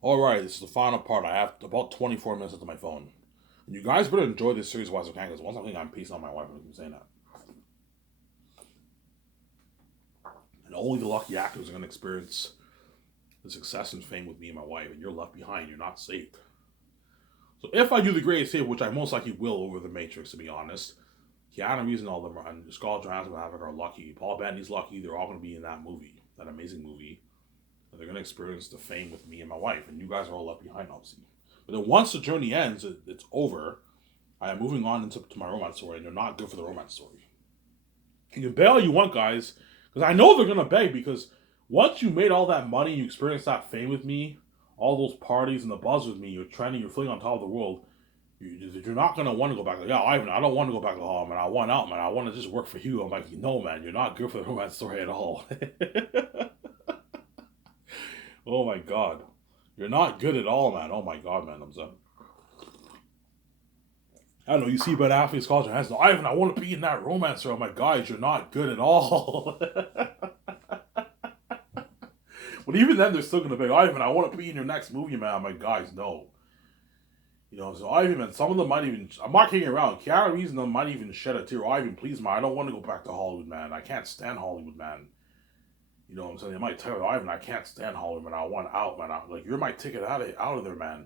All right, this is the final part. I have about 24 minutes into my phone. And you guys better enjoy this series while I can, because once I'm thinking I'm peacing on my wife, I'm saying that. And only the lucky actors are going to experience the success and fame with me and my wife, and you're left behind. You're not saved. So if I do the greatest hit, which I most likely will over the Matrix, to be honest, Keanu Reeves and all of them, and Scarlett Johansson and Havoc are lucky. Paul Bettany's lucky. They're all going to be in that movie, that amazing movie. And they're going to experience the fame with me and my wife, and you guys are all left behind, obviously. But then once the journey ends, it's over. I am moving on into to my romance story, and they're not good for the romance story. You can bail all you want, guys, because I know they're gonna beg. Because once you made all that money, you experienced that fame with me, all those parties and the buzz with me, you're trending, you're feeling on top of the world. You're not gonna want to go back. Like, yeah, Ivan, I don't want to go back to home, man. I want out, man. I want to just work for you. I'm like, no, man, you're not good for the romance story at all. Oh my god, you're not good at all, man. Oh my god, man. I'm sorry. I don't know. You see Ben Affleck's college has no Ivan. I want to be in that romance. Oh my god, you're not good at all. But even then, they're still gonna be Ivan. I want to be in your next movie, man. I'm like, guys, no. So Ivan, man, some of them might even. I'm not kidding around. Keanu Reeves and them might even shed a tear. Ivan, please, man. I don't want to go back to Hollywood, man. I can't stand Hollywood, man. You know what I'm saying? They might tell you, Ivan, I can't stand Hollywood, man. I want out, man. Like, you're my ticket out of there, man.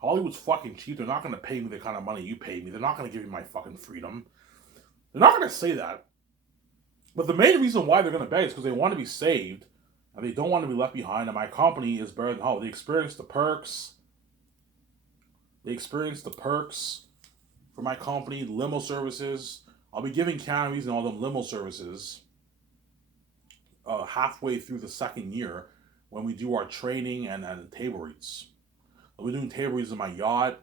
Hollywood's fucking cheap. They're not gonna pay me the kind of money you pay me. They're not gonna give me my fucking freedom. They're not gonna say that. But the main reason why they're gonna beg is because they want to be saved and they don't want to be left behind. And my company is better than Hollywood. They experience the perks. They experience the perks for my company, limo services. I'll be giving Keanu and all them limo services halfway through the second year when we do our training and table reads. I'll be doing table reads in my yacht.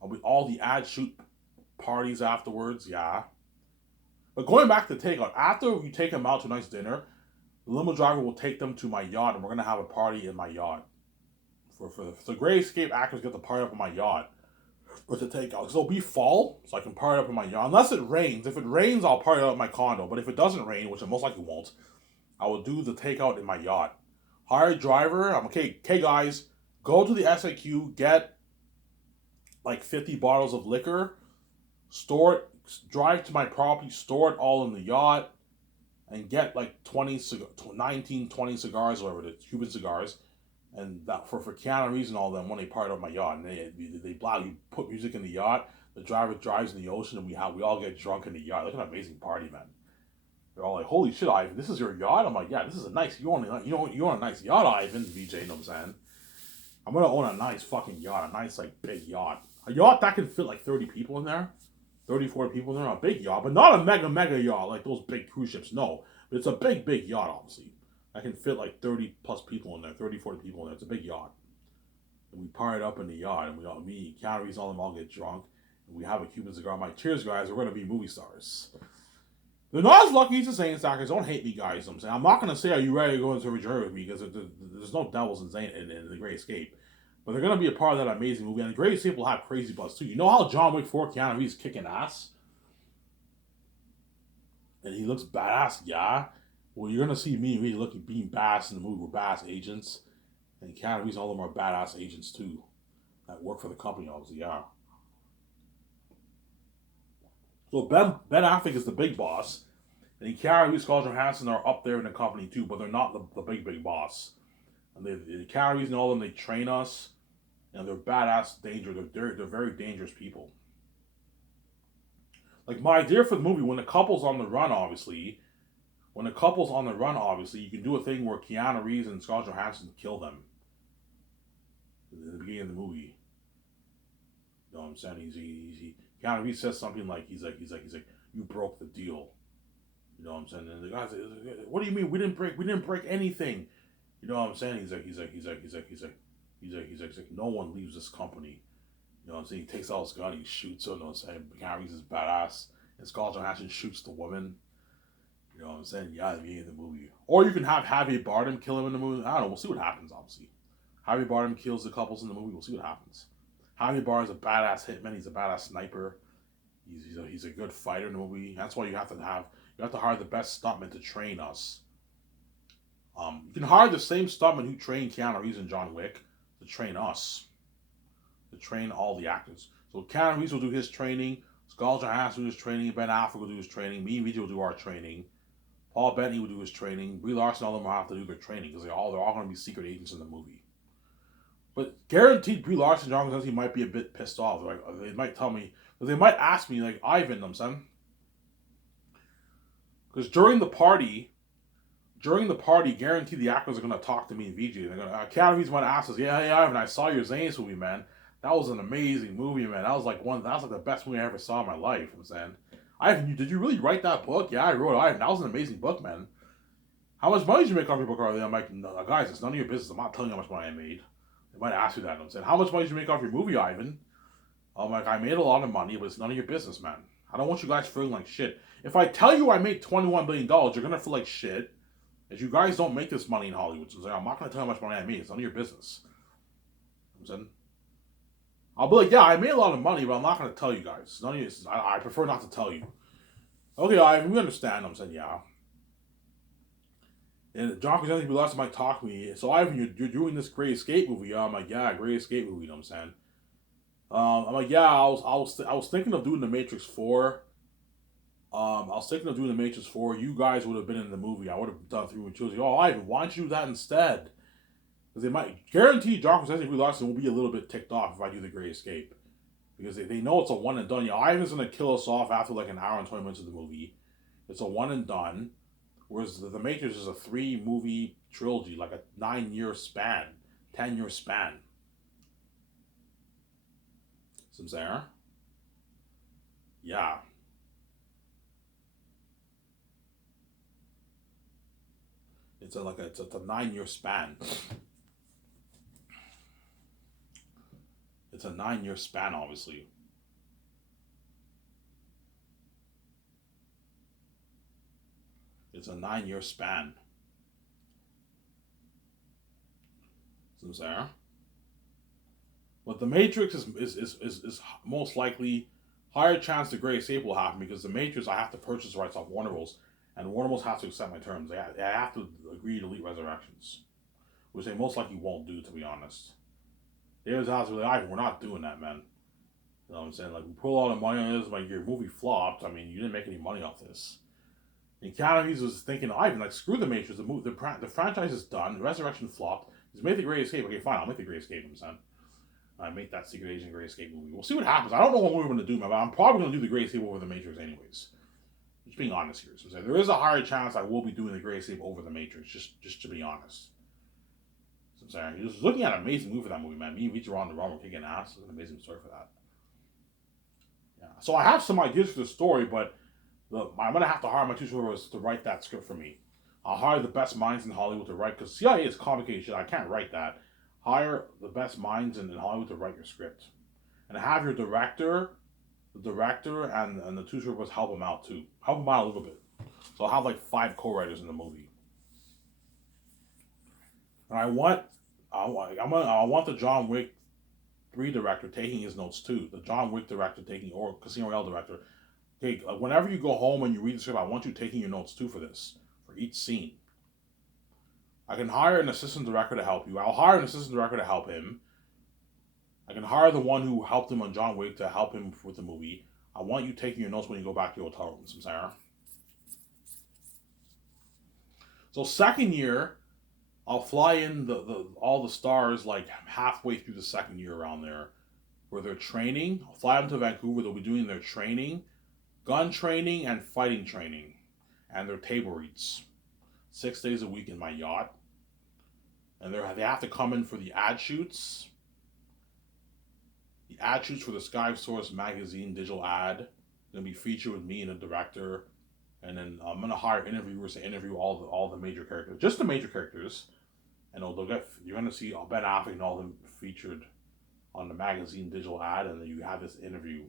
I'll be all the ad shoot parties afterwards. Yeah. But going back to takeout, after you take them out to a nice dinner, the limo driver will take them to my yacht, and we're gonna have a party in my yacht. For the Great Escape actors get to party up in my yacht or to take out. Because it'll be fall, so I can party up in my yacht. Unless it rains. If it rains, I'll party up in my condo. But if it doesn't rain, which it most likely won't, I will do the takeout in my yacht. Hire a driver. I'm okay. Okay, guys, go to the SAQ, get like 50 bottles of liquor, store it, drive to my property, store it all in the yacht, and get like 19, 20 cigars, or whatever it is, Cuban cigars. And that for Keanu Reeves and all them when they part of my yacht, and they blow, you put music in the yacht. The driver drives in the ocean, and we all get drunk in the yacht. Like an amazing party, man. They're all like, "Holy shit, Ivan! This is your yacht." I'm like, "Yeah, this is a nice. You own a nice yacht, Ivan." VJ, you know what I'm saying? I'm gonna own a nice fucking yacht, a nice like big yacht, a yacht that can fit like 30 people in there. 30, 40 people in there, a big yacht, but not a mega yacht like those big cruise ships. No, but it's a big yacht, obviously. I can fit like 30 plus people in there, 30, 40 people in there. It's a big yacht. And we party up in the yacht, and me, calories, all them all get drunk, and we have a Cuban cigar. I'm like, cheers, guys, we're going to be movie stars. They're not as lucky as the Saints stackers. Don't hate me, guys. I'm not going to say, are you ready to go into a journey with me? Because there's no devils in The Great Escape. But they're going to be a part of that amazing movie. And The Great Escape will have crazy buzz, too. You know how John Wick 4 Keanu Reeves kicking ass? And he looks badass, yeah. Well, you're gonna see me really looking being badass in the movie. We're badass agents, and Keanu Reeves, all of them are badass agents too, that work for the company, obviously, yeah. So Ben Affleck is the big boss, and Keanu Reeves, Scarlett Johansson are up there in the company too, but they're not the big boss. And the Keanu Reeves and all of them, they train us, and they're badass, they're very dangerous people. Like my idea for the movie, when the couple's on the run, obviously, you can do a thing where Keanu Reeves and Scarlett Johansson kill them in the beginning of the movie. You know what I'm saying? Keanu Reeves says something like he's like you broke the deal. You know what I'm saying? And the guy's like, what do you mean we didn't break anything? You know what I'm saying? He's like no one leaves this company. You know what I'm saying? He takes out his gun, he shoots her. You know what I'm saying? Keanu Reeves is badass, and Scarlett Johansson shoots the woman. You know what I'm saying? Yeah, at the beginning of the movie. Or you can have Javier Bardem kill him in the movie. I don't know. We'll see what happens, obviously. Javier Bardem kills the couples in the movie. We'll see what happens. Javier Bardem's a badass hitman. He's a badass sniper. He's a good fighter in the movie. That's why you have to hire the best stuntman to train us. You can hire the same stuntman who trained Keanu Reeves and John Wick to train us, to train all the actors. So Keanu Reeves will do his training, Scarlett Johansson will do his training, Ben Affleck will do his training, me and VJ will do our training, Paul Bettany will do his training, Brie Larson, all of them will have to do their training because they're all going to be secret agents in the movie. But guaranteed, Brie Larson, John Krasinski might be a bit pissed off. Like they might tell me, they might ask me, like Ivan, I'm saying, because during the party, guaranteed the actors are gonna talk to me and VJ. They're gonna Keanu Reeves might ask us, yeah, Ivan, I saw your Zane's movie, man. That was an amazing movie, man. That was like the best movie I ever saw in my life. I'm saying, Ivan, did you really write that book? Yeah, I wrote it. Ivan, that was an amazing book, man. How much money did you make off your book already? I'm like, no, guys, it's none of your business. I'm not telling you how much money I made. They might ask you that. I'm saying, how much money did you make off your movie, Ivan? I'm like, I made a lot of money, but it's none of your business, man. I don't want you guys feeling like shit. If I tell you I made $21 billion, you're going to feel like shit. If you guys don't make this money in Hollywood, so I'm not going to tell you how much money I made. It's none of your business. I'm saying, I'll be like, yeah, I made a lot of money, but I'm not going to tell you guys. It's none of your, I prefer not to tell you. Okay, Ivan, we understand. I'm saying, yeah. And John Krasinski might talk to me. So Ivan, you're doing this Great Escape movie. I'm like, yeah, Great Escape movie. You know what I'm saying? I'm like, yeah, I was thinking of doing The Matrix 4. I was thinking of doing The Matrix 4. You guys would have been in the movie. I would have done 3 and 2. Oh, Ivan, why don't you do that instead? Because they might guarantee John Krasinski and Larson will be a little bit ticked off if I do The Great Escape. Because they know it's a one and done. Yeah, Ivan's going to kill us off after like an hour and 20 minutes of the movie. It's a one and done. Whereas The Matrix is a 3-movie trilogy, like a 9-year span, 10-year span. Some there? Yeah. It's a 9-year span. It's a 9-year span, obviously. It's a 9-year span. Some there? But The Matrix is most likely higher chance the Great Escape will happen because The Matrix I have to purchase the rights off Warner Bros. And Warner Bros. Has to accept my terms. They have to agree to delete Resurrections, which they most likely won't do, to be honest. They was out like, we're not doing that, man. You know what I'm saying? Like, we put a lot of money on this, like, your movie flopped. I mean, you didn't make any money off this. And Keanu Reeves was thinking, Ivan, like, screw The Matrix. The franchise is done. Resurrection flopped. He's made The Great Escape. Okay, fine, I'll make The Great Escape, I'm saying. I make that Secret Agent Great Escape movie. We'll see what happens. I don't know what movie we're going to do, man, but I'm probably going to do The Great Escape over The Matrix anyways. Just being honest here. So there is a higher chance I will be doing The Great Escape over The Matrix, just to be honest. So I'm saying, you're just looking at an amazing movie for that movie, man. Me and Vich are on the run, we're kicking ass. It's an amazing story for that. Yeah. So I have some ideas for the story, but I'm going to have to hire my two superheroes to write that script for me. I'll hire the best minds in Hollywood to write, because CIA is complicated shit. I can't write that. Hire the best minds in Hollywood to write your script. And have your director, and the two superheroes help them out too. Help them out a little bit. So I'll have like 5 co-writers in the movie. And I want the John Wick 3 director taking his notes too. The John Wick director taking, or Casino Royale director. Okay, whenever you go home and you read the script, I want you taking your notes too for this, for each scene. I can hire an assistant director to help you. I'll hire an assistant director to help him. I can hire the one who helped him on John Wick to help him with the movie. I want you taking your notes when you go back to your hotel rooms, Sarah. So second year, I'll fly in all the stars like halfway through the second year around there, where they're training. I'll fly them to Vancouver. They'll be doing their training, gun training and fighting training, and their table reads. 6 days a week in my yacht. And they have to come in for the ad shoots. The ad shoots for the Sky Source magazine digital ad. Going to be featured with me and a director. And then I'm going to hire interviewers to interview all the major characters. Just the major characters. And you're going to see Ben Affleck and all of them featured on the magazine digital ad. And then you have this interview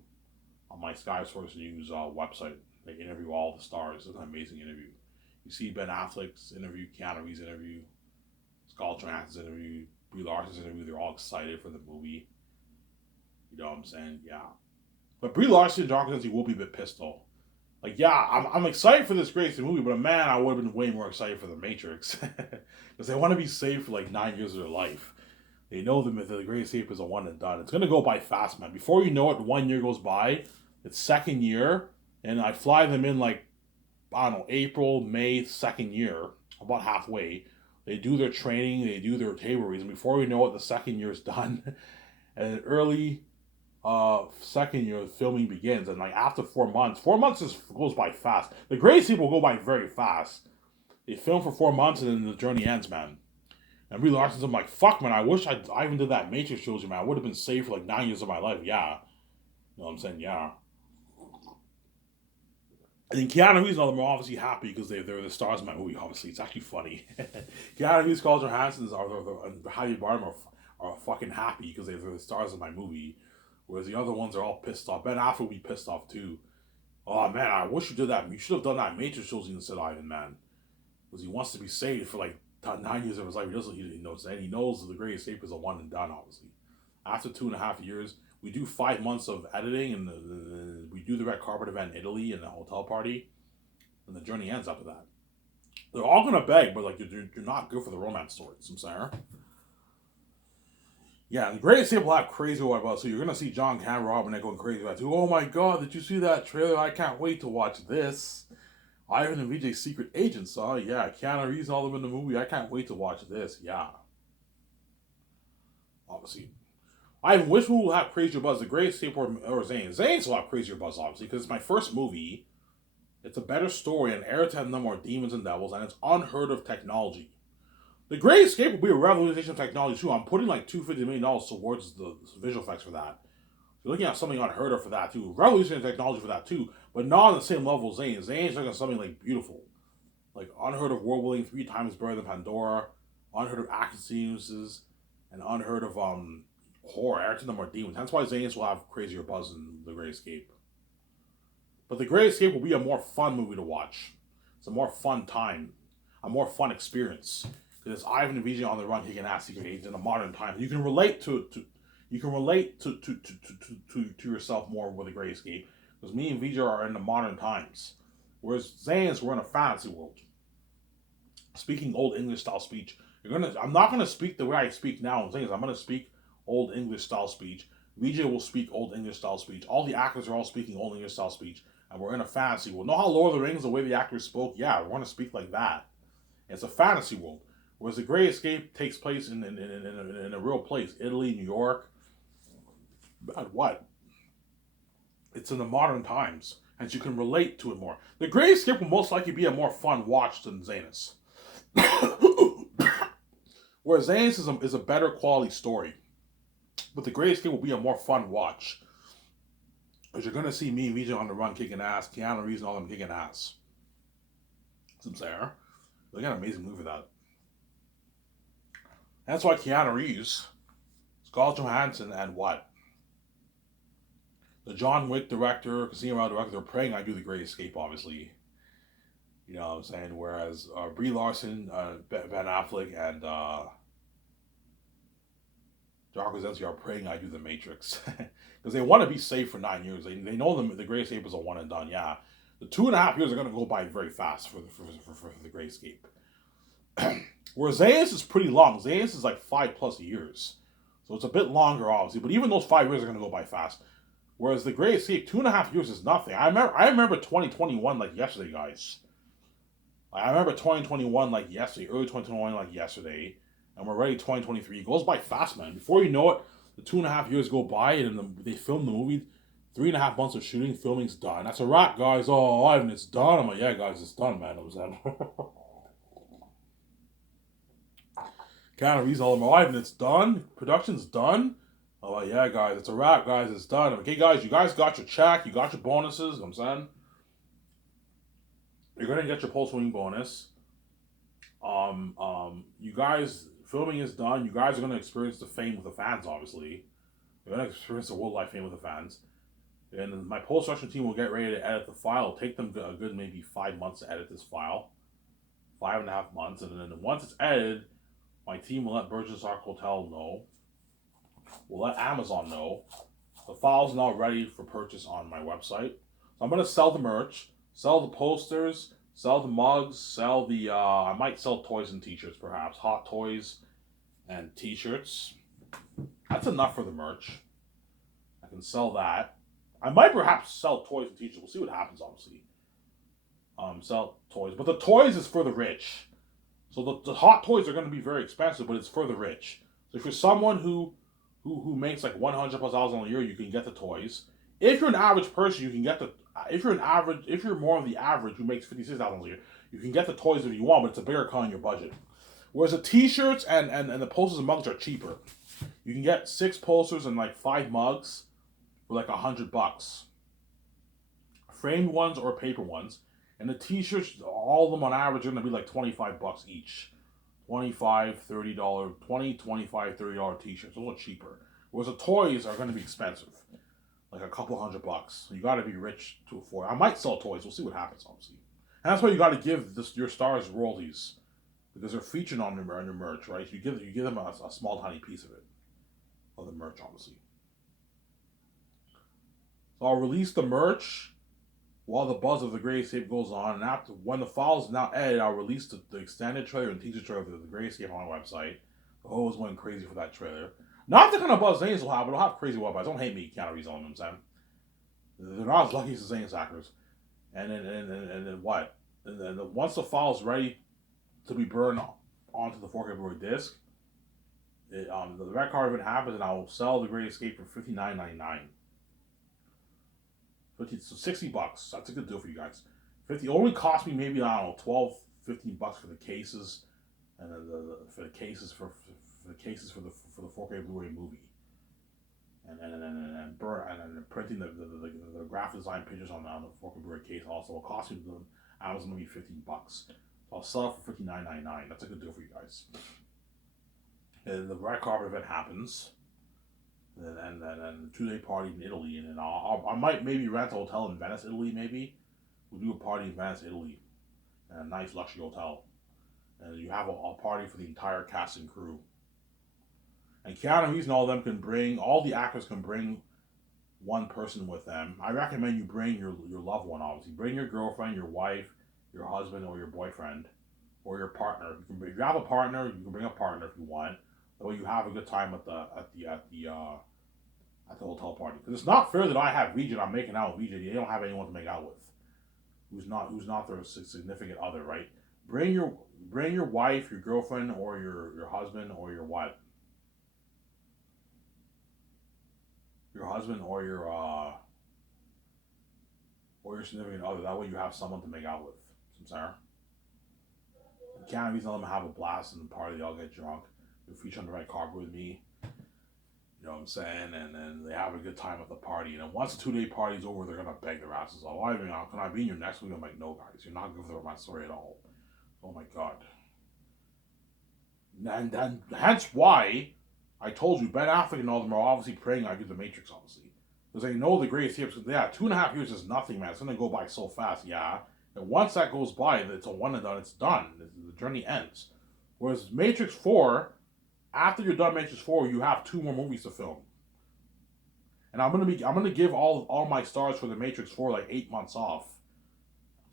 on my Sky Source News website. They interview all the stars. It's an amazing interview. You see Ben Affleck's interview, Keanu Reeves' interview, Scarlett Johansson's interview, Brie Larson's interview. They're all excited for the movie. You know what I'm saying? Yeah. But Brie Larson and John Krasinski will be a bit pissed though. Like, yeah, I'm excited for this great movie, but man, I would have been way more excited for The Matrix. Because they want to be saved for like 9 years of their life. They know the Great Escape is a one and done. It's gonna go by fast, man. Before you know it, 1 year goes by. It's second year, and I fly them in like I don't know April, May, second year, about halfway. They do their training, they do their table reads, and before we know it, the second year is done, and early second year filming begins, and like after 4 months, 4 months goes by fast. The Great Escape will go by very fast. They film for 4 months, and then the journey ends, man. And Brie Larson's, I'm like, fuck, man, I wish I even did that Matrix trilogy, man. I would have been saved for like 9 years of my life. Yeah. You know what I'm saying? Yeah. I think Keanu Reeves and all them are obviously happy because they're the stars of my movie, obviously. It's actually funny. Keanu Reeves, Scarlett Johansson, and Javier Bardem are fucking happy because they're the stars of my movie. Whereas the other ones are all pissed off. Ben Affleck will be pissed off too. Oh, man, I wish you did that. You should have done that Matrix trilogy instead of Iron Man. Because he wants to be saved for like 9 years of his life. He knows, and he knows the Great Escape is a one and done, obviously. After 2.5 years, we do 5 months of editing, and we do the red carpet event in Italy and the hotel party, and the journey ends after that. They're all gonna beg, but like you're not good for the romance stories. I'm sorry. Yeah, and the Great Escape will have crazy white about. So you're gonna see John Cameron Robin going crazy about too. Oh my God, did you see that trailer? I can't wait to watch this. Ivan and VJ's secret agents, yeah. Keanu Reeves all of them in the movie. I can't wait to watch this. Yeah. Obviously. Ivan, which movie will have crazier buzz? The Great Escape or Zane? Zane's will have crazier buzz, obviously, because it's my first movie. It's a better story, and heir to no more demons and devils, and it's unheard of technology. The Great Escape will be a revolution of technology, too. I'm putting like $250 million towards the visual effects for that. You're looking at something unheard of for that, too. Revolutionary technology for that, too. But not on the same level as Zane. Zane's looking at something like beautiful. Like unheard of world building 3 times better than Pandora. Unheard of action sequences. And unheard of horror. Heir to no more demons. That's why Zane's will have crazier buzz than The Great Escape. But The Great Escape will be a more fun movie to watch. It's a more fun time. A more fun experience. Because it's Ivan and Vijay on the run kicking ass secret agents in a modern time. You can relate to yourself more with The Great Escape. Because me and Vijay are in the modern times. Whereas Zane's, we're in a fantasy world. Speaking old English style speech. I'm not gonna speak the way I speak now in Zane's. I'm gonna speak old English style speech. Vijay will speak old English style speech. All the actors are all speaking old English style speech. And we're in a fantasy world. Know how Lord of the Rings, the way the actors spoke? Yeah, we're gonna speak like that. It's a fantasy world. Whereas The Great Escape takes place in a real place. Italy, New York. But what? It's in the modern times. And you can relate to it more. The Great Escape will most likely be a more fun watch than Zanus. Whereas Zanus is a better quality story. But The Great Escape will be a more fun watch. Because you're going to see me and Vijay on the run kicking ass. Keanu Reeves and all them kicking ass. Since there. They got an amazing movie for that. That's why Keanu Reeves, Scarlett Johansson, and what? The John Wick director, Casino Royale director, they're praying I do The Great Escape, obviously. You know what I'm saying? Whereas Brie Larson, Ben Affleck, and John Krasinski are praying I do The Matrix. Because they want to be safe for 9 years. They know the Great Escape is a one and done, yeah. The 2.5 years are going to go by very fast for The Great Escape. Whereas Zanus is pretty long. Zanus is like 5+ years. So it's a bit longer, obviously. But even those 5 years are going to go by fast. Whereas The Great Escape, 2.5 years is nothing. I remember 2021 like yesterday, guys. I remember 2021 like yesterday. Early 2021 like yesterday. And we're already 2023. It goes by fast, man. Before you know it, the 2.5 years go by and they film the movie. 3.5 months of shooting, filming's done. That's a wrap, guys. Oh, Ivan, it's done. I'm like, yeah, guys, it's done, man. It was that. Kind of reason all of them. Ivan, it's done. Production's done. I'm like, yeah, guys, it's a wrap, guys. It's done. I'm like, hey, guys, you guys got your check. You got your bonuses. I'm saying you're gonna get your post-winning bonus. You guys, filming is done. You guys are gonna experience the fame with the fans. Obviously, you're gonna experience the worldwide fame with the fans. And my post-production team will get ready to edit the file. It'll take them a good maybe 5 months to edit this file. 5.5 months. And then once it's edited, my team will let Burgess Ark Hotel know. We'll let Amazon know. The file's now ready for purchase on my website. So I'm going to sell the merch, sell the posters, sell the mugs, sell the... I might sell toys and t-shirts perhaps. Hot toys and t-shirts. That's enough for the merch. I can sell that. I might perhaps sell toys and t-shirts. We'll see what happens, obviously. Sell toys. But the toys is for the rich. So the hot toys are going to be very expensive, but it's for the rich. So if you're someone who makes like 100 plus thousand a year, you can get the toys. If you're an average person, you can get the. If you're more of the average who makes 56,000 a year, you can get the toys if you want, but it's a bigger cut in your budget. Whereas the t-shirts and the posters and mugs are cheaper. You can get 6 posters and like 5 mugs for like $100. Framed ones or paper ones. And the t-shirts, all of them on average are gonna be like $25 each. $25, $30, $20, $25, $30 t-shirts. Those are cheaper. Whereas the toys are gonna be expensive. Like a couple $100. You gotta be rich to afford. I might sell toys, we'll see what happens, obviously. And that's why you gotta give your stars royalties. Because they're featured on your merch, right? You give them a small tiny piece of it. Of the merch, obviously. So I'll release the merch while the buzz of the Gray Escape goes on, and after when the file is now edited, I'll release the extended trailer and teaser trailer of the Gray Escape on my website. The whole is going crazy for that trailer. Not the kind of buzz Zanes will have, but it'll have crazy websites. Don't hate me, Keanu Reeves, you know what I'm saying? They're not as lucky as the Zanes hackers. And then what? And then once the file is ready to be burned onto the 4K Blu-ray disc, the red card event happens, and I will sell the Great Escape for $59.99. So $60. That's a good deal for you guys. 50 only cost me maybe, I don't know, 12, $15 for the cases, and then for the cases for the 4K Blu-ray movie, and printing the graphic design pictures on the 4K Blu-ray case also will cost me Amazon maybe $15. So I'll sell it for $59.99. That's a good deal for you guys. And the red carpet event happens, and then a 2-day party in Italy, and then I might maybe rent a hotel in Venice, Italy. Maybe we'll do a party in Venice, Italy, in a nice luxury hotel, and you have a party for the entire cast and crew. And Keanu Reeves and all of them can bring, all the actors can bring one person with them. I recommend you bring your loved one. Obviously, bring your girlfriend, your wife, your husband, or your boyfriend, or your partner. If you have a partner, you can bring a partner if you want. That way you have a good time at the hotel party. Because it's not fair that I have Regent, I'm making out with Regent. They don't have anyone to make out with. Who's not their significant other, right? Bring your wife, your girlfriend, or your husband, or your what? Your husband or your significant other. That way you have someone to make out with. Sarah. You can't even let them have a blast in the party. They all get drunk. They feature on the red carpet with me. You know what I'm saying? And then they have a good time at the party. And then once the 2-day party's over, they're gonna beg their asses off. Oh, can I be in your next week? I'm like, no, guys, you're not good for my story at all. Oh my god. And then hence why I told you Ben Affleck and all them are obviously praying I do the Matrix, obviously. Because they know the greatest hits. Yeah, 2.5 years is nothing, man. It's gonna go by so fast, yeah. And once that goes by, it's a one and done, it's done. The journey ends. Whereas Matrix 4, after you're done Matrix 4, you have 2 more movies to film. And I'm gonna give all my stars for the Matrix 4 like 8 months off.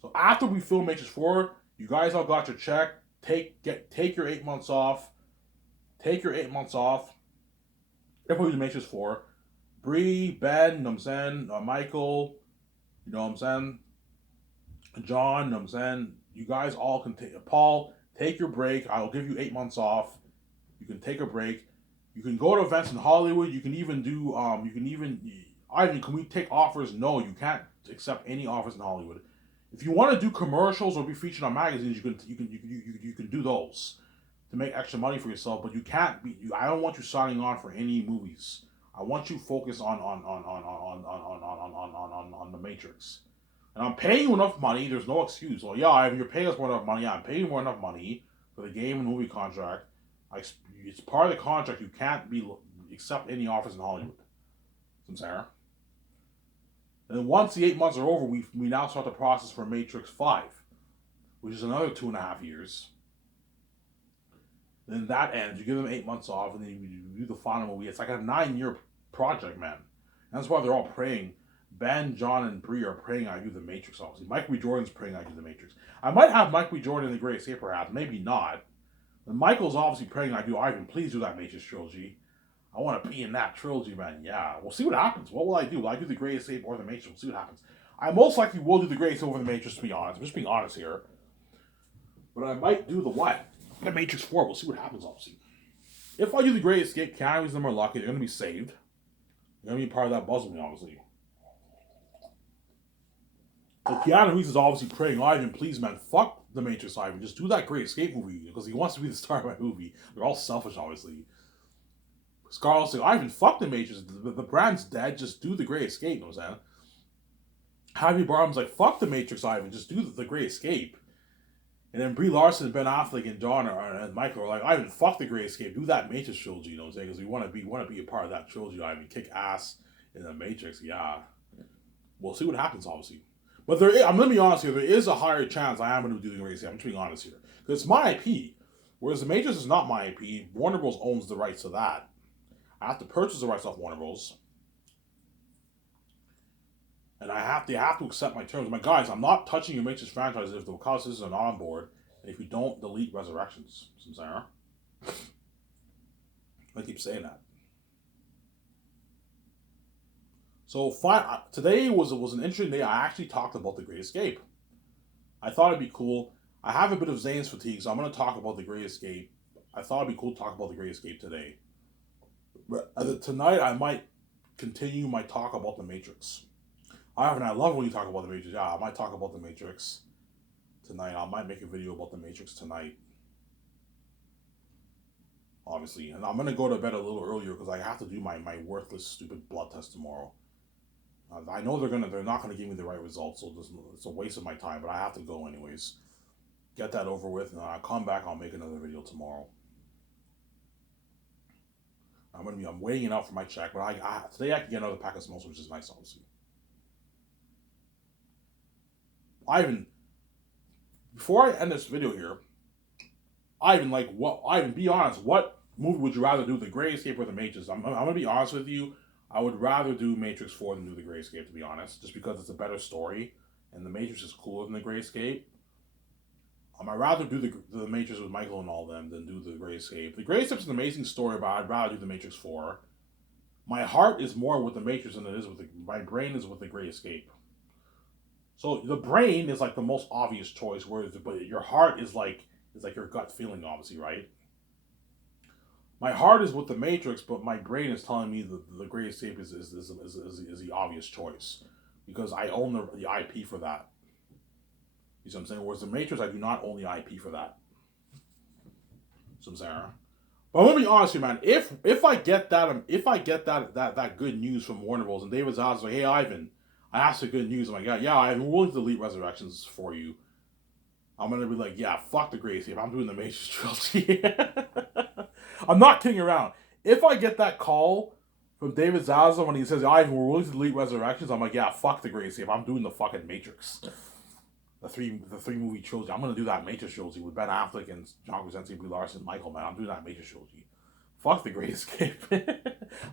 So after we film Matrix 4, you guys all got your check. Take your 8 months off. Take your 8 months off. If we do Matrix 4, Bree, Ben, you know what I'm saying, Michael, you know what I'm saying, John, you know what I'm saying, you guys all can take, Paul, take your break. I'll give you 8 months off. You can take a break. You can go to events in Hollywood. You can even do, Ivan, can we take offers? No, you can't accept any offers in Hollywood. If you want to do commercials or be featured on magazines, you can do those to make extra money for yourself. But you can't be. I don't want you signing on for any movies. I want you focused on the Matrix. And I'm paying you enough money. There's no excuse. Well, yeah, Ivan, you're paying us more enough money. I'm paying you more enough money for the game and movie contract. It's part of the contract. You can't accept any offers in Hollywood. From Sarah. And then once the 8 months are over, we now start the process for Matrix 5, which is another 2.5 years. Then that ends. You give them 8 months off, and then you do the final movie. It's like a 9-year project, man. And that's why they're all praying. Ben, John, and Bree are praying I do the Matrix, obviously. Mike B. Jordan's praying I do the Matrix. I might have Mike B. Jordan in the Great Escape, perhaps. Maybe not. And Michael's obviously praying I do Ivan. Please do that Matrix trilogy. I want to be in that trilogy, man. Yeah, we'll see what happens. What will I do? Will I do the Great Escape or the Matrix? We'll see what happens. I most likely will do the Great Escape over the Matrix, to be honest. I'm just being honest here. But I might do the what? The Matrix 4. We'll see what happens, obviously. If I do the Great Escape, Keanu Reeves and them are lucky. They're going to be saved. They're going to be part of that puzzle, obviously. So Keanu Reeves is obviously praying, Ivan, please, man, fuck the Matrix, Ivan. Just do that Great Escape movie because he wants to be the star of my movie. They're all selfish, obviously. Scarlett's like, Ivan, fuck the Matrix. The brand's dead. Just do the Great Escape. You know what I'm saying? Javi Bardem's like, fuck the Matrix, Ivan. Just do the Great Escape. And then Brie Larson, Ben Affleck, and John and Michael are like, Ivan, fuck the Great Escape. Do that Matrix trilogy. You know what I'm saying? Because we want to be a part of that trilogy. Ivan, kick ass in the Matrix. Yeah. We'll see what happens, obviously. But I'm going to be honest here. There is a higher chance I am going to do the Great Escape. I'm just being honest here. Because it's my IP. Whereas the Matrix is not my IP. Warner Bros. Owns the rights to that. I have to purchase the rights off Warner Bros. And I have to accept my terms. My guys, I'm not touching your Matrix franchise if the Wachowskis are not on board, and if you don't delete Resurrections. Sincere. I keep saying that. So today was an interesting day. I actually talked about the Great Escape. I thought it'd be cool. I have a bit of Zane's fatigue, so I'm going to talk about the Great Escape. I thought it'd be cool to talk about the Great Escape today. But tonight I might continue my talk about the Matrix. I love when you talk about the Matrix. Yeah, I might talk about the Matrix tonight. I might make a video about the Matrix tonight. Obviously. And I'm going to go to bed a little earlier because I have to do my worthless, stupid blood test tomorrow. I know they're not going to give me the right results, so it's a waste of my time, but I have to go anyways. Get that over with, and I'll come back, I'll make another video tomorrow. I'm waiting it out for my check, but today I can get another pack of smokes, which is nice, obviously. Ivan, before I end this video here, Ivan, be honest. What movie would you rather do, The Great Escape or The Matrix? I'm going to be honest with you. I would rather do Matrix 4 than do The Great Escape, to be honest, just because it's a better story, and The Matrix is cooler than The Great Escape. I'd rather do the Matrix with Michael and all them than do The Great Escape. The Great Escape is an amazing story, but I'd rather do The Matrix 4. My heart is more with The Matrix than it is my brain is with The Great Escape. So the brain is like the most obvious choice, but your heart is like your gut feeling, obviously, right? My heart is with the Matrix, but my brain is telling me the Great Escape is the obvious choice because I own the IP for that. You see what I'm saying? Whereas the Matrix, I do not own the IP for that. So I'm saying. But let me be honest with you, man. If I get that good news from Warner Bros. And David Zaz like, hey Ivan, I asked for good news. I'm like, yeah, I'm willing to delete Resurrections for you. I'm gonna be like, yeah, fuck the Great Escape. I'm doing the Matrix trilogy. I'm not kidding around. If I get that call from David Zaslav when he says, Ivan, we're willing to delete Resurrections, I'm like, yeah, fuck the Great Escape. I'm doing the fucking Matrix. The three movie trilogy. I'm gonna do that Matrix trilogy with Ben Affleck and John Krasinski, Brie Larson, Michael, man. I'm doing that Matrix trilogy. Fuck the Great Escape.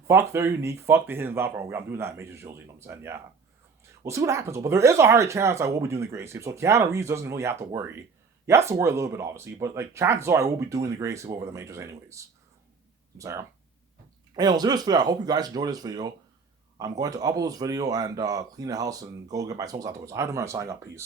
Fuck They're Unique. Fuck the Hidden Vapor. I'm doing that Matrix trilogy, you know what I'm saying? Yeah. We'll see what happens, but there is a higher chance I will be doing the Great Escape. So Keanu Reeves doesn't really have to worry. He has to worry a little bit, obviously, but like chances are I will be doing the Great Escape over the Matrix anyways. I'm sorry. Anyways, this video, I hope you guys enjoyed this video. I'm going to upload this video and clean the house and go get my smokes afterwards. I have to remember signing up. Peace.